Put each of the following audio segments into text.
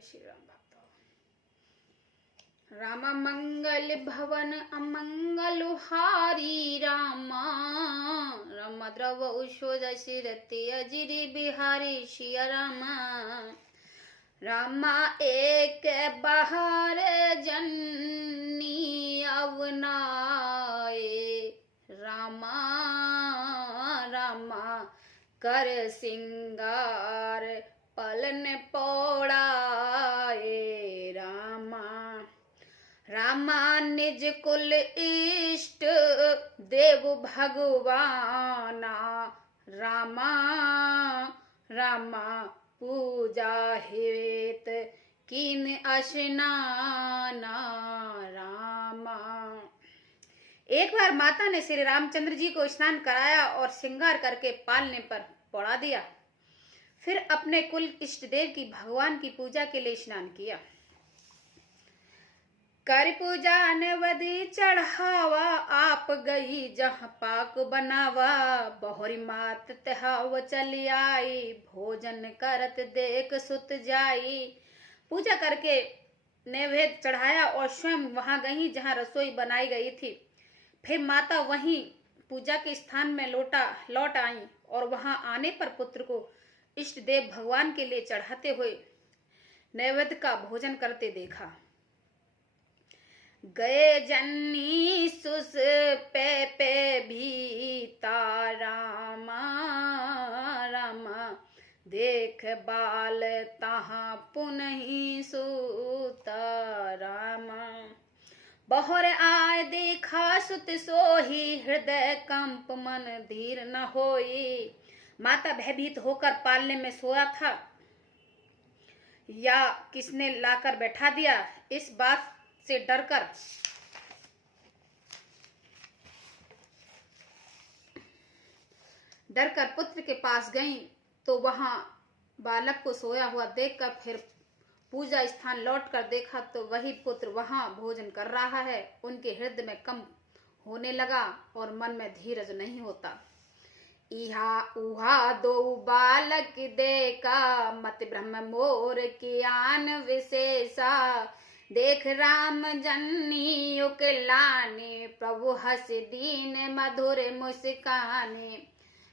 जय श्री राम भक्तों। राम मंगल भवन अमंगल हारी रामा, राम द्रव शिरति अजिरी बिहारी शिया रामा। रामा एक बहार जन्नी अवनाए, रामा रामा कर सिंगार पलन पौड़ाए, रामा रामा निज कुल इष्ट देव भगवाना, रामा रामा पूजा हेत कीन स्नाना, रामा। एक बार माता ने श्री रामचंद्र जी को स्नान कराया और श्रृंगार करके पालने पर पौड़ा दिया। फिर अपने कुल इष्ट देव की भगवान की पूजा के लिए स्नान किया। कर पूजा नवदी चढ़ावा, आप गई जहाँ पाक बनावा, बहुरी मात तहाव चली आई, भोजन करत देख सुत जाई। पूजा करके नैवेद्य चढ़ाया और स्वयं वहां गई जहाँ रसोई बनाई गई थी। फिर माता वहीं पूजा के स्थान में लौट आई और वहां आने पर पुत्र को इष्ट देव भगवान के लिए चढ़ाते हुए नैवेद्य का भोजन करते देखा। गए जन्नी सुस पे भीता, रामा रामा देख बाल तहाँ पुनहि सूता, रामा। बहुर आय देखा सुत सोही, हृदय कंप मन धीर न होई। माता भयभीत होकर पालने में सोया था या किसने लाकर बैठा दिया, इस बात से डरकर पुत्र के पास गई तो वहां बालक को सोया हुआ देखकर फिर पूजा स्थान लौटकर देखा तो वही पुत्र वहां भोजन कर रहा है। उनके हृदय में कंप होने लगा और मन में धीरज नहीं होता। इहा उहा दो बालक देखा, मत ब्रह्म मोर ज्ञान विशेषा, देख राम जन्नी उकलाने, प्रभु हस दीन मधुर मुस्काने।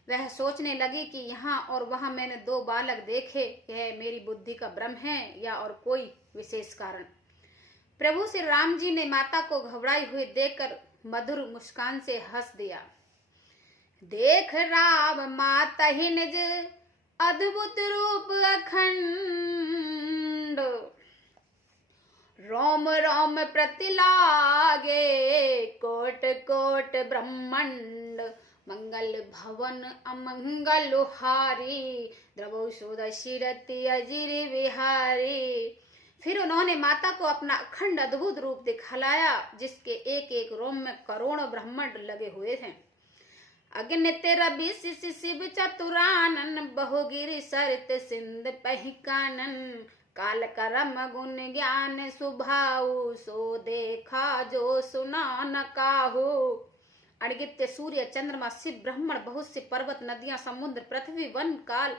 वह सोचने लगी कि यहाँ और वहां मैंने दो बालक देखे, यह मेरी बुद्धि का भ्रम है या और कोई विशेष कारण। प्रभु श्री राम जी ने माता को घबराई हुई देखकर मधुर मुस्कान से हंस दिया। देख राम माता ही निज अद्भुत रूप अखंड, रोम रोम प्रतिलागे कोट कोट ब्रह्मंड, मंगल भवन अमंगल हारी, द्रवो शोध शिरति अजिरी विहारी। फिर उन्होंने माता को अपना अखंड अद्भुत रूप दिखलाया, जिसके एक एक रोम में करोड़ों ब्रह्मांड लगे हुए थे। अग्नित रवि शिव चतुरानन, बहुगिरि सरित सिंध पहिकानन, काल करम गुण ज्ञान सुभाऊ, सो देखा जो सुना न काहू। अणगित्य सूर्य चंद्रमा शिव ब्रह्मण बहुत से पर्वत नदियां समुद्र पृथ्वी वन काल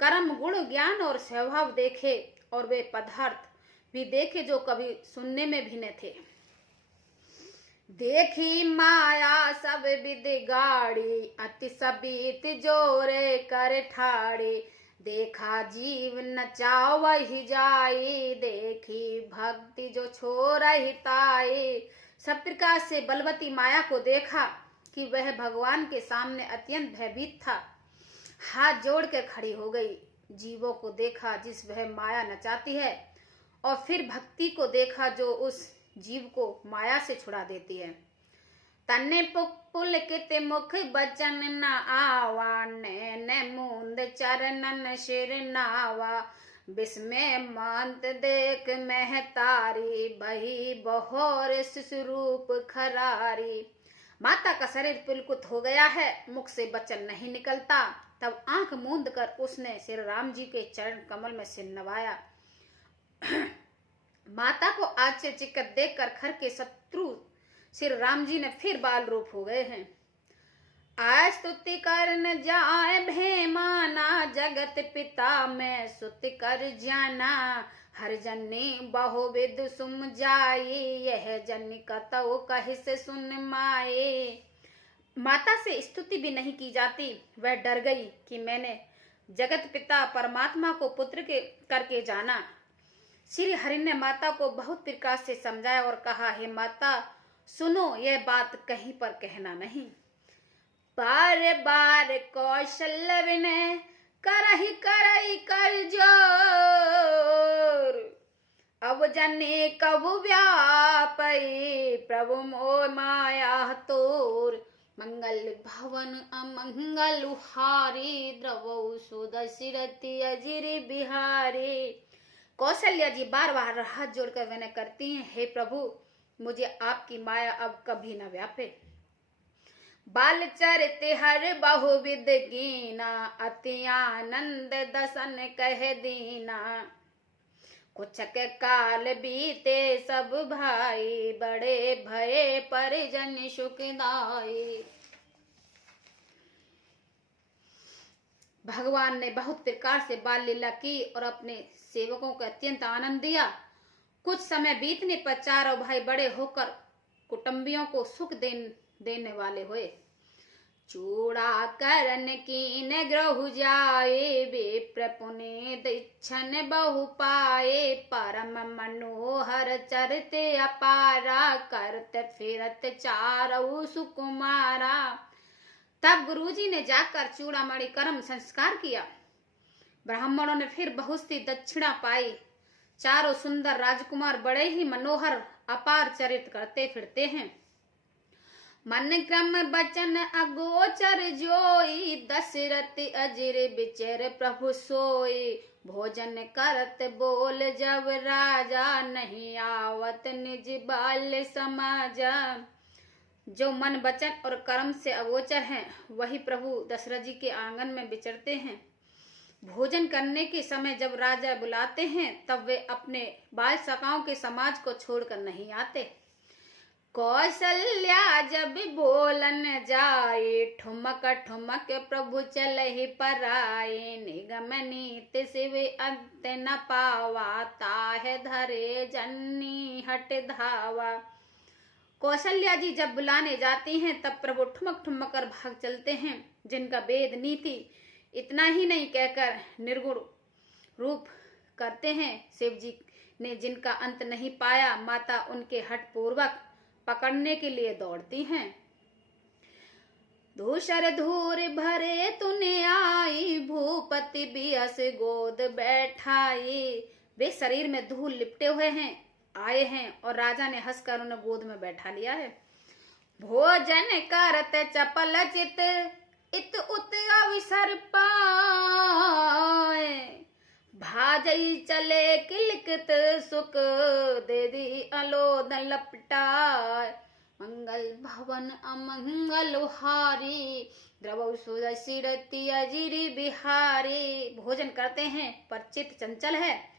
कर्म गुण ज्ञान और स्वभाव देखे और वे पदार्थ भी देखे जो कभी सुनने में भी न थे। देखी माया सब विद गाड़ी, अति सबीत जोरे कर ठाड़ी, देखा जीव नचा वही जाई, देखी भक्ति जो छोड़ ही ताई। सब प्रकार से बलवती माया को देखा कि वह भगवान के सामने अत्यंत भयभीत था। हाथ जोड़ कर खड़ी हो गई। जीवों को देखा जिस वह माया नचाती है और फिर भक्ति को देखा जो उस जीव को माया से छुड़ा देती है। तन्ने पुलकित मुख बचन न आवा, ने मूंद चरणन शिर नावा, बिस्मय मंत देख महतारी, बही बहोर शिशुरूप खरारी। माता का शरीर पुलकित हो गया है, मुख से वचन नहीं निकलता। तब आंख मूंद कर उसने श्री राम जी के चरण कमल में सिर नवाया। माता को आश्चर्यचकित देखकर घर के शत्रु श्री राम जी ने फिर बाल रूप हो गए हैं। स्तुति करन जाए भेमाना, जगत पिता में स्तुति कर जाना। हर जन्नी बहुविध सुम जाई, यह जन्नी कतौ कहि से सुन माए। माता से स्तुति भी नहीं की जाती। वह डर गई कि मैंने जगत पिता परमात्मा को पुत्र के करके जाना। श्री हरि ने माता को बहुत प्रकार से समझाया और कहा, हे माता सुनो, यह बात कहीं पर कहना नहीं। बार बार कौशल्य विनय करहि करहि कर जोर, अब जने कबु व्यापई, प्रभु मोर माया तोर। मंगल भवन अमंगल हारी, द्रवौ सुदशरथि अजिर बिहारी। कौशल्या जी बार बार हाथ जोड़कर विनय करती हैं, हे प्रभु मुझे आपकी माया अब कभी न व्यापे। बाल चरित हर बहुविध कीना, अति आनंद दसन कह दीना। कुछक काल बीते सब भाई, बड़े भये परिजन सुखदाई। भगवान ने बहुत प्रकार से बाल लीला की और अपने सेवकों को अत्यंत आनंद दिया। कुछ समय बीतने पर चारों भाई बड़े होकर कुटुंबियों को सुख देने वाले हुए। चूड़ा करन कीन ग्रहु जाए, विप्र पुनीत इच्छन बहु पाए। परम मनोहर चरित अपारा, करत फिरत चारऊ सुकुमारा। तब गुरुजी ने जाकर चूड़ामणि कर्म संस्कार किया। ब्राह्मणों ने फिर बहुत सी दक्षिणा पाई। चारों सुंदर राजकुमार बड़े ही मनोहर अपार चरित करते फिरते हैं। मन क्रम बचन अगोचर जोई, दशरथ अजिर बिचर प्रभु सोई। भोजन करत बोल जब राजा, नहीं आवत निज बाल समाजा। जो मन वचन और कर्म से अगोचर हैं, वही प्रभु दशरथ जी के आंगन में विचरते हैं। भोजन करने के समय जब राजा बुलाते हैं, तब वे अपने बाल सखाओं के समाज को छोड़कर नहीं आते। कौशल्या जब बोलन जाए, ठुमक ठुमक प्रभु चलहि पराए। निगम नीत शिव अंत न पावा, ताहे धरे जन्नी हट धावा। कौशल्या जी जब बुलाने जाती हैं, तब प्रभु ठुमक ठुमक कर भाग चलते हैं। जिनका वेद नीति इतना ही नहीं कहकर निर्गुण रूप करते हैं। शिव जी ने जिनका अंत नहीं पाया, माता उनके हठ पूर्वक पकड़ने के लिए दौड़ती हैं। धूसर धूर भरे तूने आई, भूपति बियस गोद बैठाई। वे शरीर में धूल लिपटे हुए हैं, आए हैं और राजा ने हंसकर उन्हें गोद में बैठा लिया है। भोजन करत चपल चित, इत उत अवसर पाए। भाजई चले किलकित सुख, दे दी अलोद लपटाए। मंगल भवन अमंगल हारी, द्रवौ सुदशरथि अजिर बिहारी। भोजन करते हैं पर चित्त चंचल है।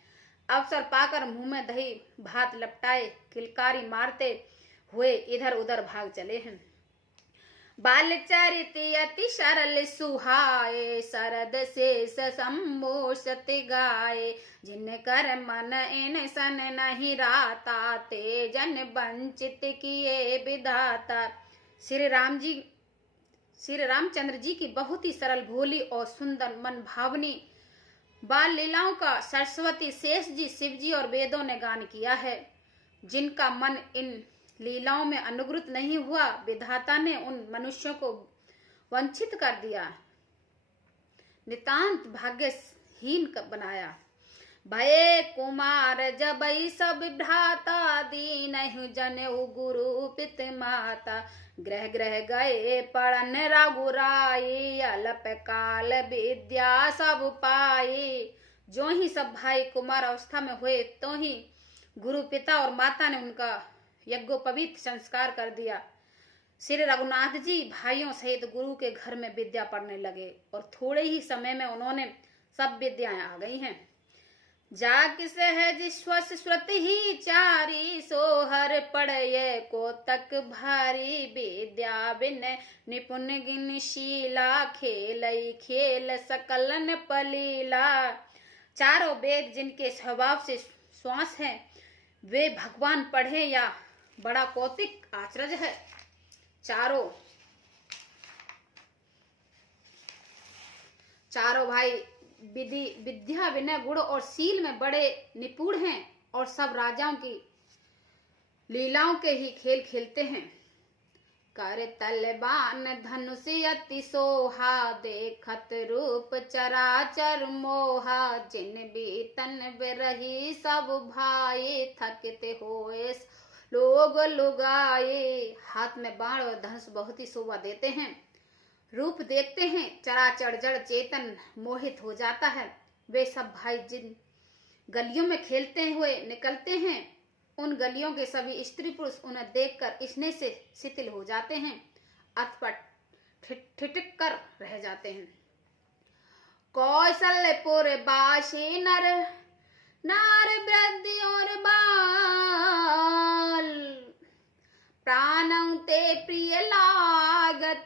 अवसर पाकर मुंह में दही भात लपटाए किलकारी मारते हुए इधर उधर भाग चले हैं। बाल चरित अति सरल सुहाए, शरद शेष सम्मोषत गाए। जिनकर मन इन सन नहीं राता, ते जन वंचित किए विधाता। श्री रामचंद्र जी की बहुत ही सरल भोली और सुंदर मन भावनी बाल लीलाओं का सरस्वती शेष जी, शिव जी और वेदों ने गान किया है। जिनका मन इन लीलाओं में अनुग्रत नहीं हुआ, विधाता ने उन मनुष्यों को वंचित कर दिया, नितांत भाग्यहीन बनाया। भये कुमार जबई सब भ्राता, दीनहु जनेऊ गुरु पित माता। ग्रह ग्रह गए पढ़न रघुराई, अल्प काल विद्या सब पाई। जो ही सब भाई कुमार अवस्था में हुए, तो ही गुरु पिता और माता ने उनका यज्ञोपवीत संस्कार कर दिया। श्री रघुनाथ जी भाइयों सहित गुरु के घर में विद्या पढ़ने लगे और थोड़े ही समय में उन्होंने सब विद्याएं आ गई हैं। जाग सहज श्वस श्रुत ही चारी, सोहर पड़य को तक भारी, विद्या विनय निपुण गिन शीला, खेलई खेल सकलन पलीला। चारों वेद जिनके स्वभाव से श्वास है, वे भगवान पढ़े या बड़ा कौतिक आश्चर्य है। चारों भाई विद्या विनय गुण और शील में बड़े निपुण हैं और सब राजाओं की लीलाओं के ही खेल खेलते हैं। कर तलबान धनुष अति सोहा, देखत रूप चराचर मोहा, जिन भी तन बिरही सब भाई, थकते होए लोग लुगाए। हाथ में बाण और धनुष बहुत ही शोभा देते हैं। रूप देखते हैं चराचर जड़ चेतन मोहित हो जाता है। वे सब भाई जिन गलियों में खेलते हुए निकलते हैं, उन गलियों के सभी स्त्री पुरुष उन्हें देखकर स्नेह से शिथिल हो जाते हैं, अतपट ठिठक कर रह जाते हैं। कौशलपुर बासी नर नार वृद्धि और बाल, प्राणं ते प्रिय लागत,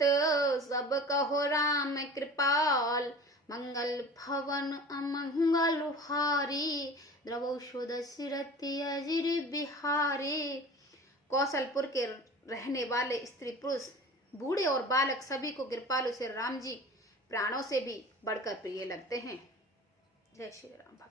सब कहो राम कृपाल। मंगल भवन अमंगल हारी, द्रवौ दशरथि अजिर बिहारी। कौशलपुर के रहने वाले स्त्री पुरुष बूढ़े और बालक सभी को कृपालु श्री राम जी प्राणों से भी बढ़कर प्रिय लगते हैं। जय श्री राम।